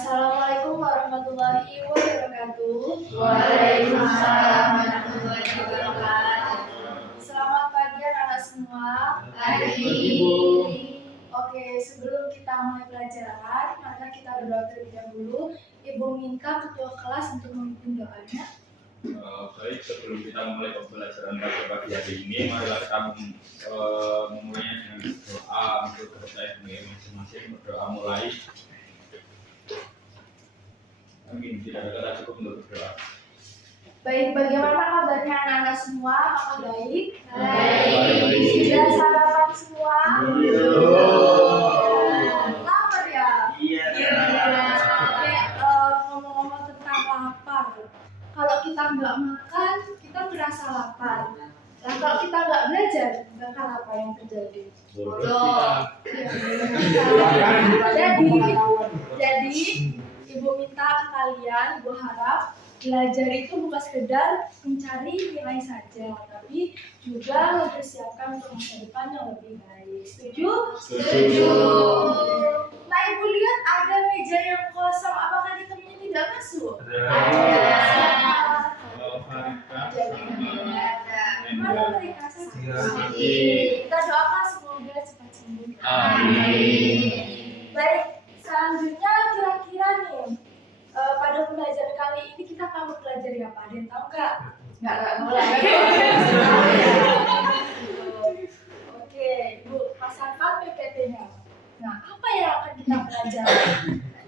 Assalamualaikum warahmatullahi wabarakatuh. Waalaikumsalam warahmatullahi wabarakatuh. Selamat pagi anak-anak semua. Pagi. Oke, sebelum kita mulai pelajaran, maka kita berdoa terlebih dahulu. Ibu minta ketua kelas untuk memimpin doanya. Baik, sebelum kita mulai pembelajaran pada pagi hari ini, marilah kita memulainya dengan doa untuk kepercayaan masing-masing. Berdoa mulai. Amin. Tidak ada kata cukup untuk berdoa. Baik, bagaimana kabarnya anak-anak semua? Apakah baik? Baik. Sudah sarapan semua? Belum. Lapar ya? Iya. Oke, ngomong-ngomong tentang lapar. Kalau kita nggak makan, kita merasa lapar. Nah, kalau kita nggak belajar, bakal apa yang terjadi? Bodoh. Jadi, Ibu minta ke kalian, Ibu harap belajar itu bukan sekedar mencari nilai saja, tapi juga mempersiapkan untuk masa depan yang lebih baik. Setuju? Setuju. Nah, Ibu lihat ada meja yang kosong. Apakah di temennya tidak masuk? Mana mereka? Kita doakan semoga cepat sembuh. Amin. Baik, selanjutnya kira-kira nih pada pembelajaran kali ini kita akan mempelajari apa? Ada yang tahu nggak? Nggak mulai. Oke, Ibu pasangkan PPT-nya. Nah, apa yang akan kita pelajari?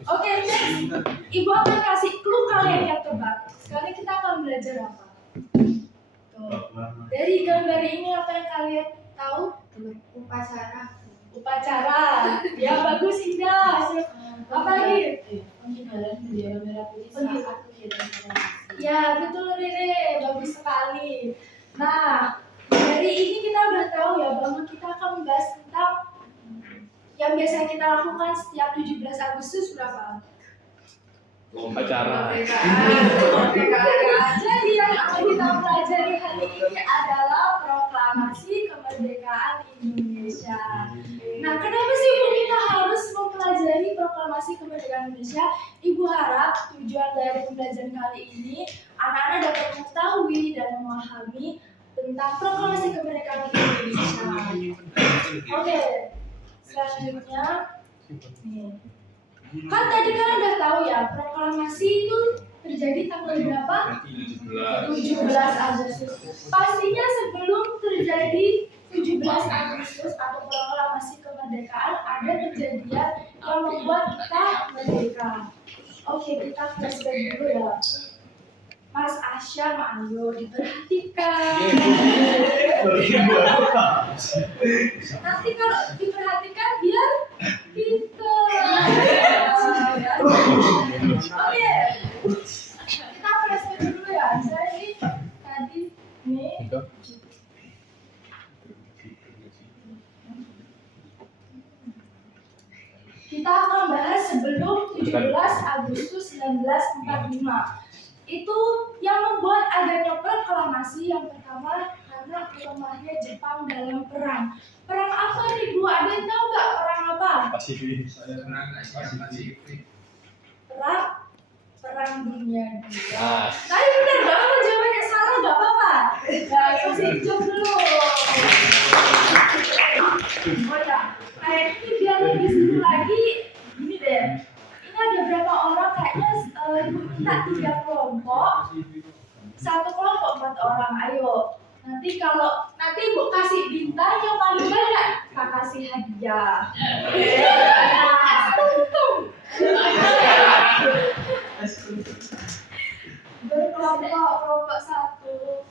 Oke, next. Ibu akan kasih clue kalian yang tebak. Sekarang kita akan belajar apa? Tuh. Dari gambar ini apa yang kalian tahu? Upacara. Upacara. Ya, bagus, indah. Apa lagi? Pengibaran bendera merah putih saat kegiatan proklamasi. Ya, betul Rere. Bagus sekali. Nah, dari ini kita udah tahu ya bahwa kita akan membahas tentang yang biasa kita lakukan setiap 17 Agustus berapa? Upacara. Jadi yang akan kita pelajari hari ini adalah proklamasi kemerdekaan Indonesia. Nah, kenapa sih Ibu kita harus mempelajari proklamasi kemerdekaan Indonesia? Ibu harap tujuan dari pembelajaran kali ini anak-anak dapat mengetahui dan memahami tentang proklamasi kemerdekaan Indonesia. Oke, selanjutnya nih. Kan tadi kalian udah tahu ya, proklamasi itu terjadi tanggal berapa? 17 Agustus. Pastinya sebelum terjadi 17 Agustus atau proklamasi kemerdekaan ada kejadian yang membuat kita merdeka. Oke, kita flashback dulu ya. Mas Asya, Mak Ayo, diperhatikan. Nanti kalau diperhatikan biar pinter. Oke, kita flashback dulu ya. Saya ini tadi nih. Kita akan bahas sebelum 17 Agustus 1945. Itu yang membuat adanya proklamasi yang pertama karena melemahnya Jepang dalam perang. Perang apa nih Bu? Ada yang tahu nggak perang apa? Pasifik. Perang dunia 2. Tapi benar nggak apa jawabannya salah nggak apa-apa. Nah, kasih jawab dulu. Oh ya, kayak ini biar lebih seru lagi. Gini deh. Ini ada berapa orang kayaknya Ibu minta 3 kelompok. Satu kelompok 4 orang. Ayo. Nanti Ibu kasih bintang yang paling banyak, tak kasih hadiah. Berkelompok 1.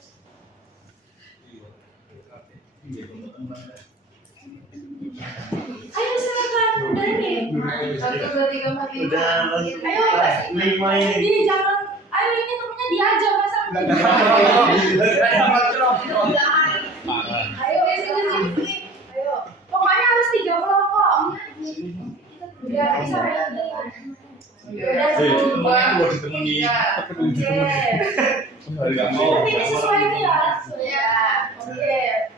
Ayo silakan, udah nih. 1, 2, 3, 4, 5. Ayo, ini jangan. Ayo ini temennya diajak masa. Ayo, sini. Ayo. Pokoknya harus 3 kelompok. Biar bisa ini sesuai ini ya. Oke.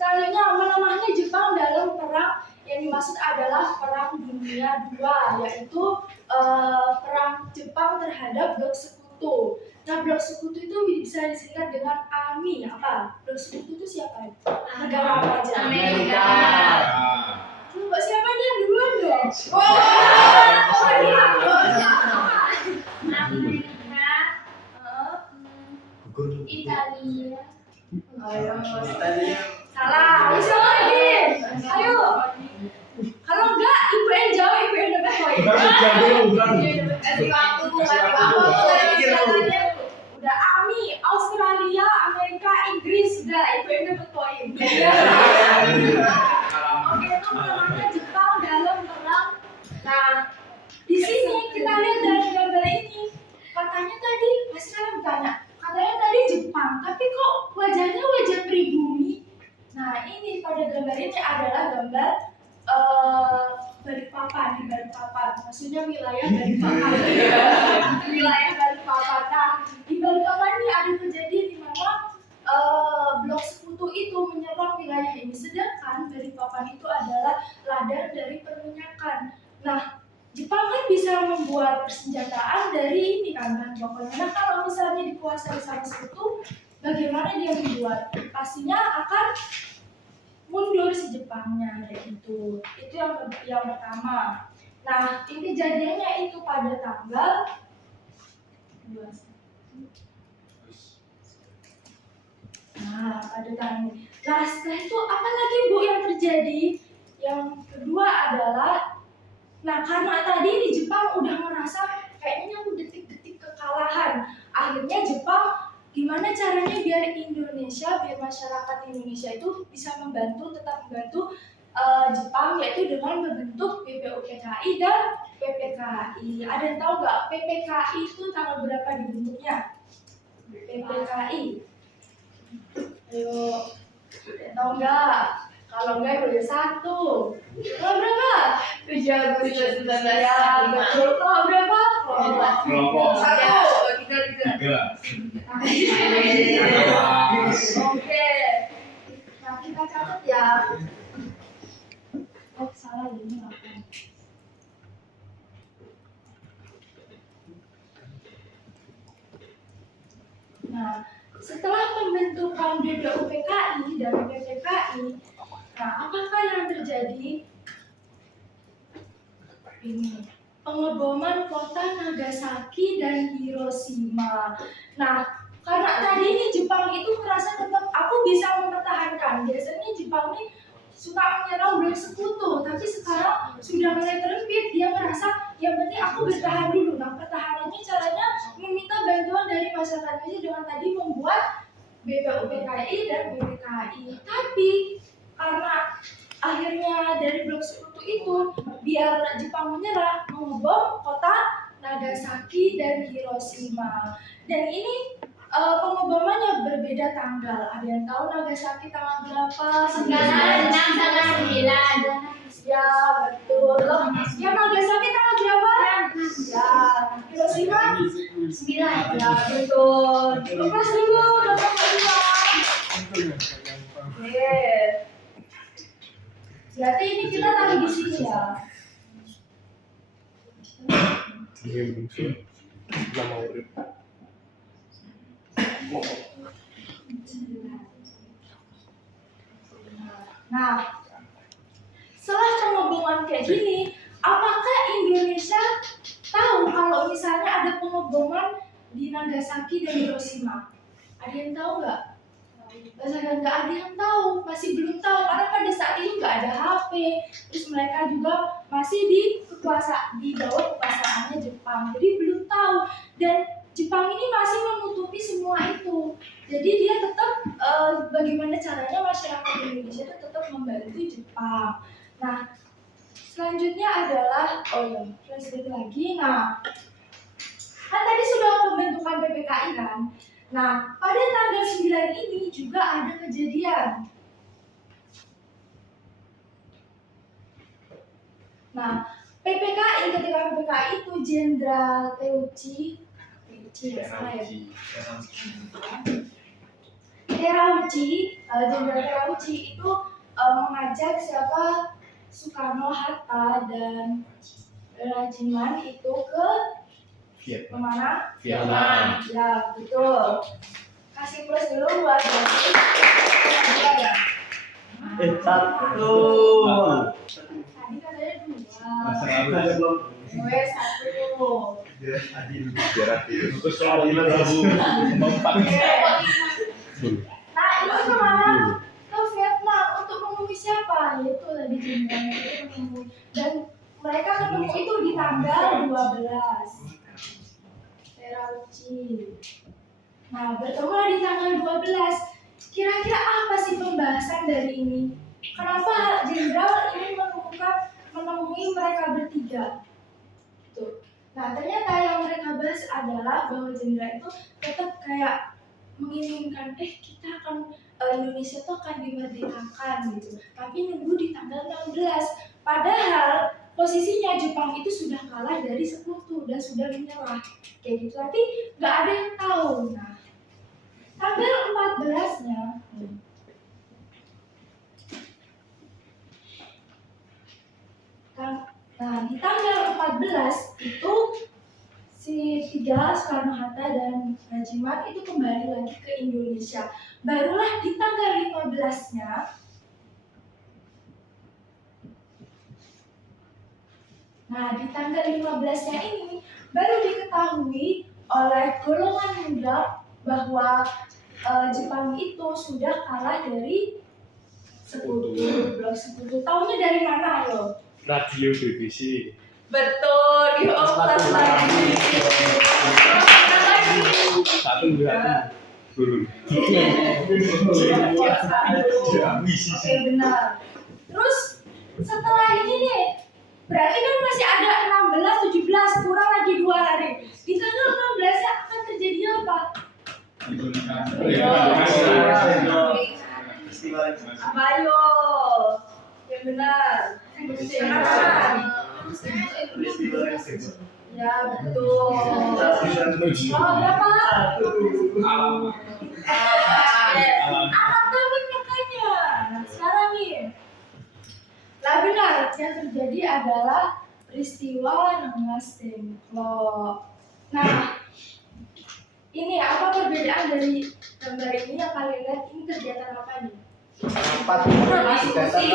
Selanjutnya melemahnya Jepang dalam perang yang dimaksud adalah Perang Dunia II, yaitu perang Jepang terhadap blok sekutu. Nah, blok sekutu itu bisa disingkat dengan AMI. Apa? Blok sekutu itu siapa? Negara apa aja? Amerika. Coba siapa nih yang duluan dong? Amerika, Eh, Italia, Ayo. Italia. Salah. Ayo siapa lagi? Ayo. Kalau enggak, ibu yang jawab, ibu yang dapat poin. kasih waktu, Udah AMI, Australia, Amerika, Inggris, udah ibu yang dapat poin. Oke, itu perangnya Jepang dalam perang. Nah, di sini kita lihat dari gambar ini. Katanya tadi, masih kalian bertanya, katanya tadi Jepang, tapi kok wajahnya wajah pribumi? Nah, ini pada gambar ini adalah gambar Balikpapan, di Balikpapan. Maksudnya wilayah Balikpapan. Wilayah Balikpapan. Nah, di Balikpapan ini ada kejadian di mana blok sekutu itu menyerang wilayah ini, sedangkan Balikpapan itu adalah ladang dari perminyakan. Nah, Jepang kan bisa membuat persenjataan dari ini kan bahan pokoknya. Nah, kalau misalnya dikuasai sama sekutu, bagaimana dia membuat? Pastinya akan mundur si Jepangnya kayak gitu. Itu yang pertama. Nah, ini kejadiannya itu pada tanggal 21. Nah, pada tanggal ini. Nah, setelah itu apa lagi Bu yang terjadi? Yang kedua adalah, nah karena tadi di Jepang udah merasa kayaknya aku detik-detik kekalahan. Akhirnya Jepang gimana caranya biar Indonesia, biar masyarakat Indonesia itu bisa tetap membantu Jepang, yaitu dengan membentuk BPUPKI dan PPKI. Ada yang tahu nggak PPKI itu tanggal berapa dibentuknya? PPKI. Ayo, ada yang tahu nggak? Kalau nggak boleh satu. Kalau berapa? 1919. Ya, betul. Kalau berapa? Kelompok. Satu. Tiga. Oke. Nah, kita catat ya. Oh, salah ini apa? Nah, setelah pembentukan BPUPKI dan PPKI, nah apakah yang terjadi? Ini pengeboman kota Nagasaki dan Hiroshima. Nah, karena tadi ini Jepang itu merasa tetap aku bisa mempertahankan. Biasanya Jepang ini suka menyerang blok sekutu, tapi sekarang sudah mulai terlibat. Dia merasa yang penting aku bertahan dulu. Nah, pertahanannya caranya meminta bantuan dari masyarakat aja dengan tadi membuat BPUPKI dan BPKI. Tapi karena akhirnya dari blok sekutu itu, biar Jepang menyerah, mengebom kota Nagasaki dan Hiroshima. Dan ini pengebomannya berbeda tanggal. Ada yang tahu Nagasaki tanggal berapa? 96 sama 9. Ya, betul. Yang Nagasaki tanggal berapa? Ya, Hiroshima 9. ya, betul. Lepas dulu, dapat Oke. Berarti ini kita taruh di sini ya. Nah, setelah pengeboman kayak gini, apakah Indonesia tahu kalau misalnya ada pengeboman di Nagasaki dan Hiroshima? Ada yang tahu nggak? Nggak ada yang tahu, masih belum tahu karena pada saat itu nggak ada HP, terus mereka juga masih di bawah kekuasaannya Jepang, jadi belum tahu. Dan Jepang ini masih menutupi semua itu, jadi dia tetap bagaimana caranya masyarakat Indonesia itu tetap membantu Jepang. Nah, selanjutnya adalah flashback lagi. Nah, kan tadi sudah pembentukan PPKI kan. Nah, pada tanggal 9 ini juga ada kejadian. Nah, PPKI, ketika PPKI itu Jenderal Terauchi Jenderal Terauchi itu mengajak siapa? Soekarno, Hatta, dan Rajiman itu ke kemana? Vietnam. Ya, betul. Kasih plus dulu buat David. Ya. Satu. Tadi katanya 2. Belum. Gue 1. Terus kalau empat. Nah, itu kemana? Ke Vietnam untuk menemui siapa? Yaitu tadi Jenderal itu menemui. Dan mereka ketemu itu di tanggal 12. Terauci. Nah, bertemu di tanggal 12. Kira-kira apa sih pembahasan dari ini? Kenapa Jenderal ini menemui mereka bertiga? Tuh. Nah, ternyata yang mereka bahas adalah bahwa Jenderal itu tetap kayak menginginkan kita akan Indonesia tuh akan dimerdekakan gitu. Tapi nunggu di tanggal 16. Padahal posisinya Jepang itu sudah kalah dari Sekutu dan sudah menyerah. Kayak gitu. Tapi nggak ada yang tahu. Nah, tanggal 14-nya Nah, di tanggal 14 itu si tiga Soekarno, Hatta, dan Rajiman itu kembali lagi ke Indonesia. Barulah di tanggal 15-nya Nah, di tanggal 15-nya ini baru diketahui oleh golongan muda bahwa Jepang itu sudah kalah dari Sekutu. Tahunya dari mana, ayo? Radio BBC. Betul, di oplas lagi. Satu berarti. Oke, benar. Terus setelah ini nih, berarti kan masih ada 16, 17, kurang lagi 2 hari. Di tanggal 16-nya akan terjadi apa? Apa ayo? Yang benar. Ya, betul. Oh, berapa? Anak tahun makanya. Nah, sekarang nih. Lah benar, yang terjadi adalah peristiwa 16 Demplok. Nah, ini apa perbedaan dari gambar ini yang kalian lihat? Ini kegiatan apa nih? Negosiasi.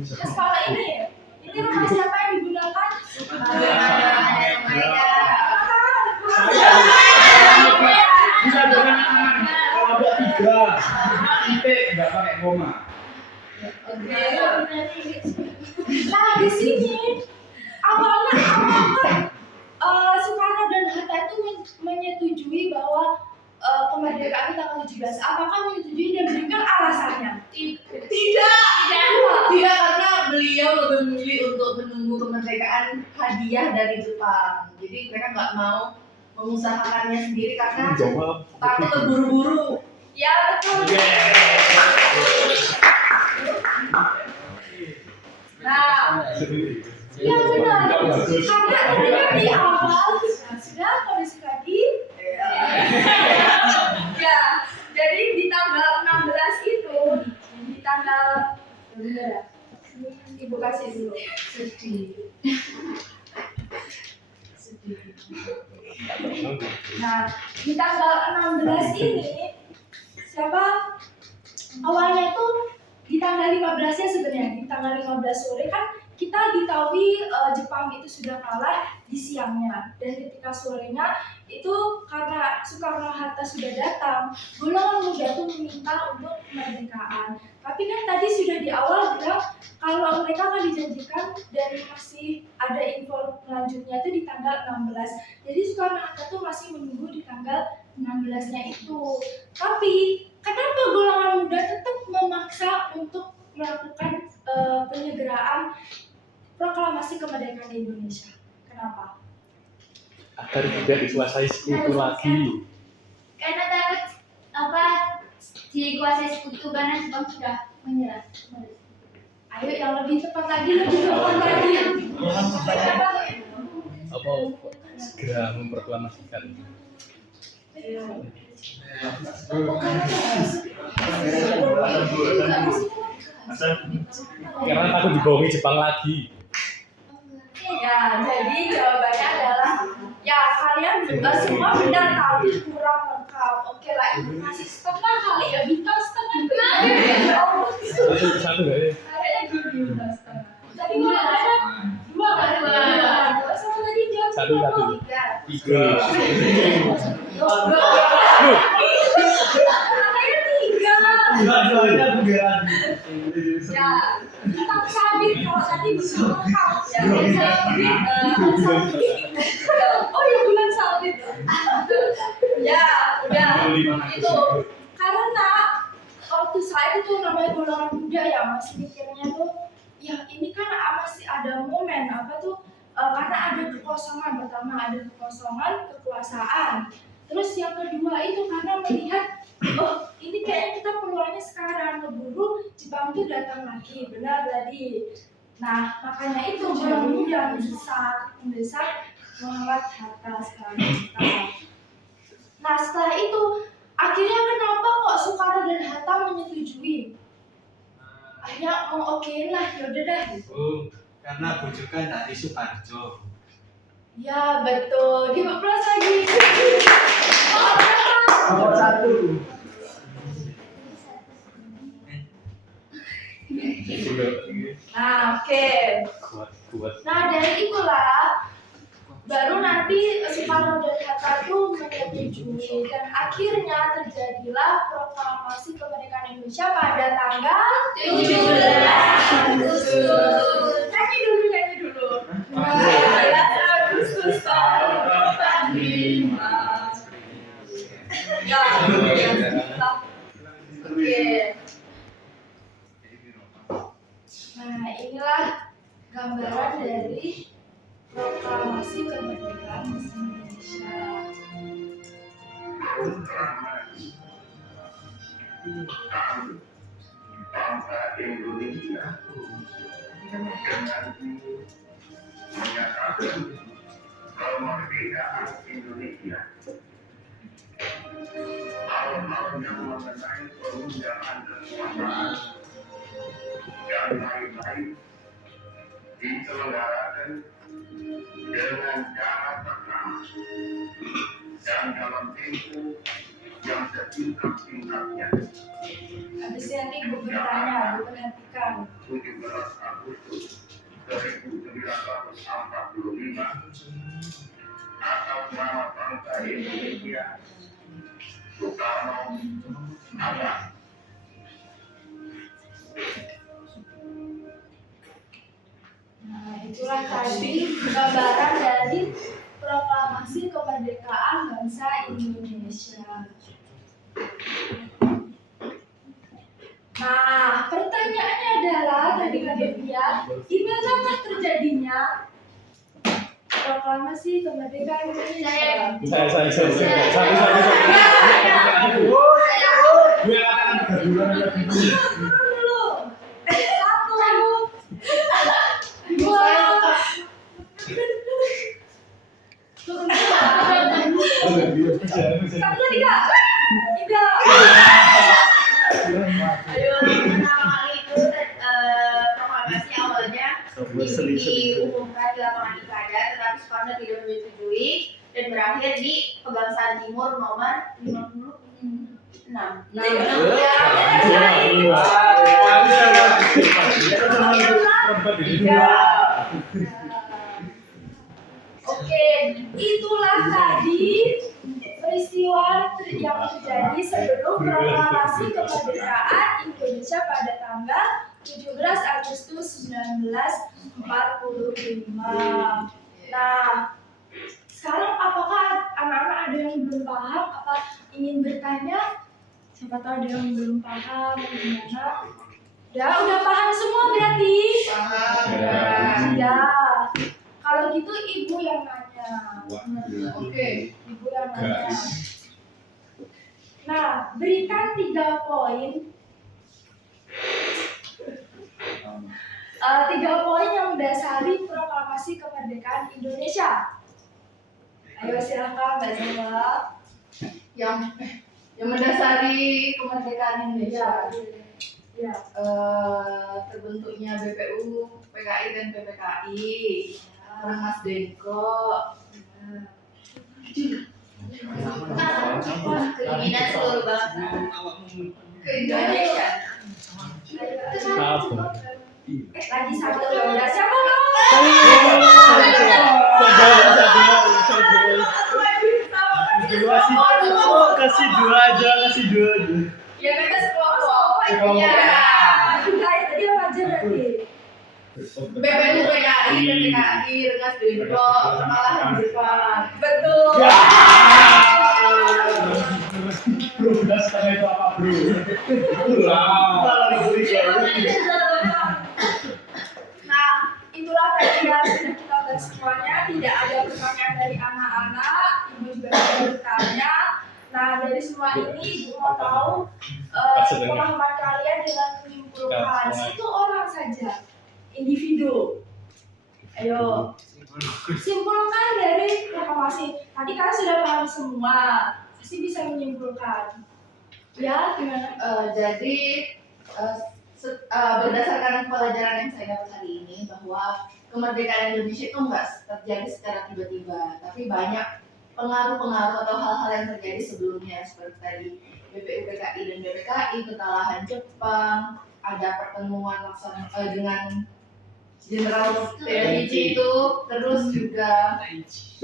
Terus kalau ini rumah siapa yang digunakan? Bisa dengan kalau ada 3 titik nggak pakai koma. Nah, di sini awalnya Soekarno dan Hatta itu menyetujui bahwa kemerdekaan tanggal 17. Apakah menyetujui dan berikan alasannya? Tidak, karena beliau lebih memilih untuk menunggu kemerdekaan hadiah dari Jepang. Jadi mereka nggak mau mengusahakannya sendiri karena takut terburu-buru. Ya, betul. Nah, ya benar. Karena ketika di awal sudah kondisi lagi. Ya, jadi di tanggal 16 itu, di tanggal Ibu kasih dulu. Nah, di tanggal 16 ini siapa? Awalnya itu di tanggal 15-nya sebenarnya, di tanggal 15 sore kan kita diketahui Jepang itu sudah kalah di siangnya, dan ketika sorenya itu karena Soekarno Hatta sudah datang, golongan muda itu meminta untuk kemerdekaan. Tapi kan tadi sudah di awal bilang kalau mereka akan dijanjikan dan masih ada info selanjutnya itu di tanggal 16. Jadi Soekarno Hatta itu masih menunggu di tanggal 16-nya itu. Tapi kenapa golongan muda tetap memaksa untuk melakukan penyegeraan proklamasi kemerdekaan Indonesia? Kenapa? Agar tidak dikuasai sekutu lagi. Karena takut dikuasai sekutu karena Jepang sudah menyerah. Ayo yang lebih tepat lagi. Apa segera memproklamasikan. Karena takut dibohongi Jepang lagi. Ya, jadi jawabannya adalah ya kalian juga semua benar tapi kurang lengkap. Oke lah, ini masih setengah kali ya, bintang setengah. Ya Allah. Satu nggak ya? Kayaknya gini bintang setengah. Tadi mau ada dua kan? Dua sama tadi jawab Satu. tiga. Tiga. Katanya tiga. Ya, bintang sabit kalau tadi bisa lengkap ya. Sabit. Oh ya bulan sabit. Ya, udah itu karena waktu saya itu namanya golongan muda ya masih mikirnya tuh ya ini kan masih ada momen apa tuh karena ada kekosongan, pertama ada kekosongan kekuasaan, terus yang kedua itu karena melihat oh ini kayaknya kita peluangnya sekarang keburu Jepang itu datang lagi, benar tadi. Nah makanya itu golongan muda mendesak Muhammad Hatta sekarang. Nah setelah itu akhirnya kenapa kok Soekarno dan Hatta menyetujui? Akhirnya okein lah, yaudah dah. Karena bujukan dari Soekarno. Ya betul, di plus lagi. Nomor 1. Nah oke. Kuat. Nah dari itulah baru nanti Soekarno dan Hatta itu menyetujui dan akhirnya terjadilah proklamasi kemerdekaan Indonesia pada tanggal 17 Agustus. Nyanyi dulu. 17 Agustus tahun 45. Ya, oke. Nah inilah gambaran dari proklamasi kemerdekaan Indonesia. Bangsa Indonesia dengan menyatakan kemerdekaan Indonesia. Hal-hal yang mengenai penundaan kekuasaan dan lain-lain diselenggarakan dengan cara terang dan dalam tempo yang sesingkat-singkatnya. Habis nanti gue bertanya, gue perhatikan. 17 Agustus 1945 atas nama bangsa Indonesia, Soekarno Hatta. Nah, itulah tadi gambaran dari proklamasi kemerdekaan bangsa Indonesia. Nah, pertanyaannya adalah tadi kalian lihat, gimana terjadinya proklamasi kemerdekaan Indonesia? Saya. Gue akan Dulu. Satu. Dua. Satu, tiga. Ayo, pertama kali itu proklamasi awalnya diumumkan di lapangan Ikada, tetapi Soekarno tidak menyetujui dan berakhir di Pegangsaan Timur nomor 56. Oke, itulah tadi peristiwa yang terjadi sebelum proklamasi kemerdekaan Indonesia pada tanggal 17 Agustus 1945. Nah, sekarang apakah anak-anak ada yang belum paham? Apa ingin bertanya? Siapa tahu ada yang belum paham gimana? Udah paham semua berarti? Paham. Ya. Kalau gitu ibu yang nanya. Oke. Ibu yang nanya. Nah, berikan 3 poin. 3 poin yang mendasari proklamasi kemerdekaan Indonesia. Ayo silakan Mbak Jawa. Yang yang mendasari kemerdekaan Indonesia. Ya. Terbentuknya BPU, PKI dan PPKI, Rengas Dengklok. Keinginan seluruh bangsa Indonesia. Lagi satu ya. Siapa mau? Kasih dua aja. Ya kita sekelompok. Iya. Ya. Tadi apa aja berarti? BPU, PKI, PPKI, Rengas Dengklok, kekalahan Jepang. Betul. Bro, udah setengah itu apa bro? Nah, itulah tadi yang sudah kita bahas semuanya. Tidak ada pertanyaan dari anak-anak, ibu juga tidak bertanya. Nah, dari semua ini ibu mau tahu pemahaman kalian dengan menyimpulkan satu orang saja, individu. Ayo, simpulkan dari proklamasi. Tadi kalian sudah paham semua, pasti bisa menyimpulkan. Ya, gimana? Jadi berdasarkan pelajaran yang saya dapat hari ini bahwa kemerdekaan Indonesia itu nggak terjadi secara tiba-tiba, tapi banyak pengaruh-pengaruh atau hal-hal yang terjadi sebelumnya seperti tadi BPU, PKI dan BPKI, kekalahan Jepang, ada pertemuan dengan Jenderal Taichi itu, terus juga Rengas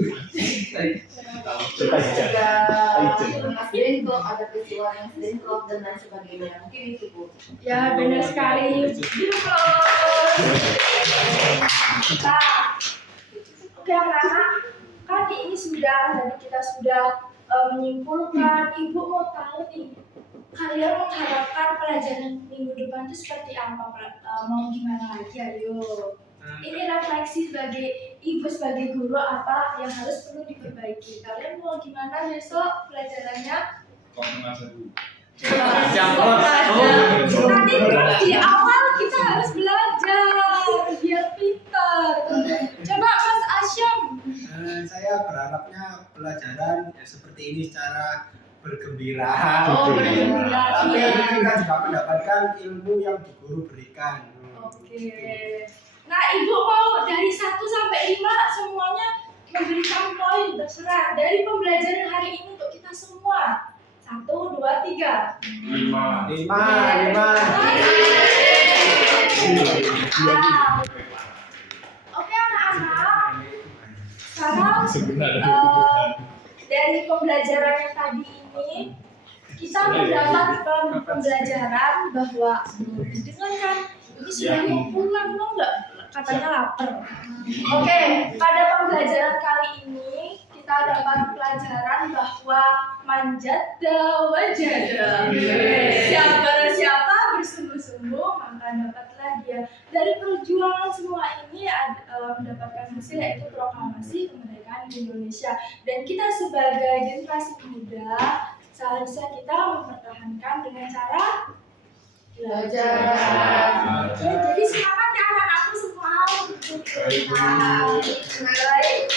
Dengklok, ada peristiwa Rengas Dengklok dan lain sebagainya. Mungkin itu Bu. Ya, benar sekali. Nah, oke anak-anak, kan ini sudah, jadi kita sudah menyimpulkan. Ibu mau tahu nih, kalian mengharapkan pelajaran minggu depan itu seperti apa? Mau gimana lagi? Ayo. Ini refleksi sebagai ibu, sebagai guru, apa yang harus perlu diperbaiki. Kalian mau gimana besok pelajarannya? Nanti di awal kita harus belajar biar pintar. Coba Mas Asyam. Saya berharapnya pelajaran ya seperti ini secara bergembira. Bergembira. Tapi kita juga mendapatkan ilmu yang di guru berikan. Oke. Nah, Ibu mau dari 1 sampai 5 semuanya memberikan poin, terserah. Dari pembelajaran hari ini untuk kita semua. 1, 2, 3. 5. 5. Oke anak-anak. Sekarang Sebenarnya. dari pembelajaran yang tadi ini kita mendapat pembelajaran bahwa dengarkan ini sudah mau pulang mau nggak? Katanya lapar. Oke, pada pembelajaran kali ini kita dapat pelajaran bahwa manjat wajada. Siapa bersungguh-sungguh maka dapatlah dia. Dari perjuangan semua ini mendapatkan hasil yaitu proklamasi kemerdekaan Indonesia. Dan kita sebagai generasi muda seharusnya kita mempertahankan dengan cara belajar. Oke, jadi semangat ya anak-anakku semua. Baik,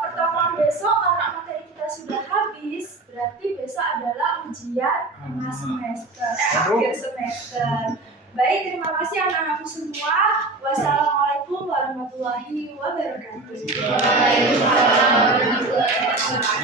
pertemuan besok karena materi kita sudah habis, berarti besok adalah ujian tengah semester, akhir semester. Baik, terima kasih anak-anakku semua. Wassalamualaikum warahmatullahi wabarakatuh. Waalaikumsalam warahmatullahi wabarakatuh.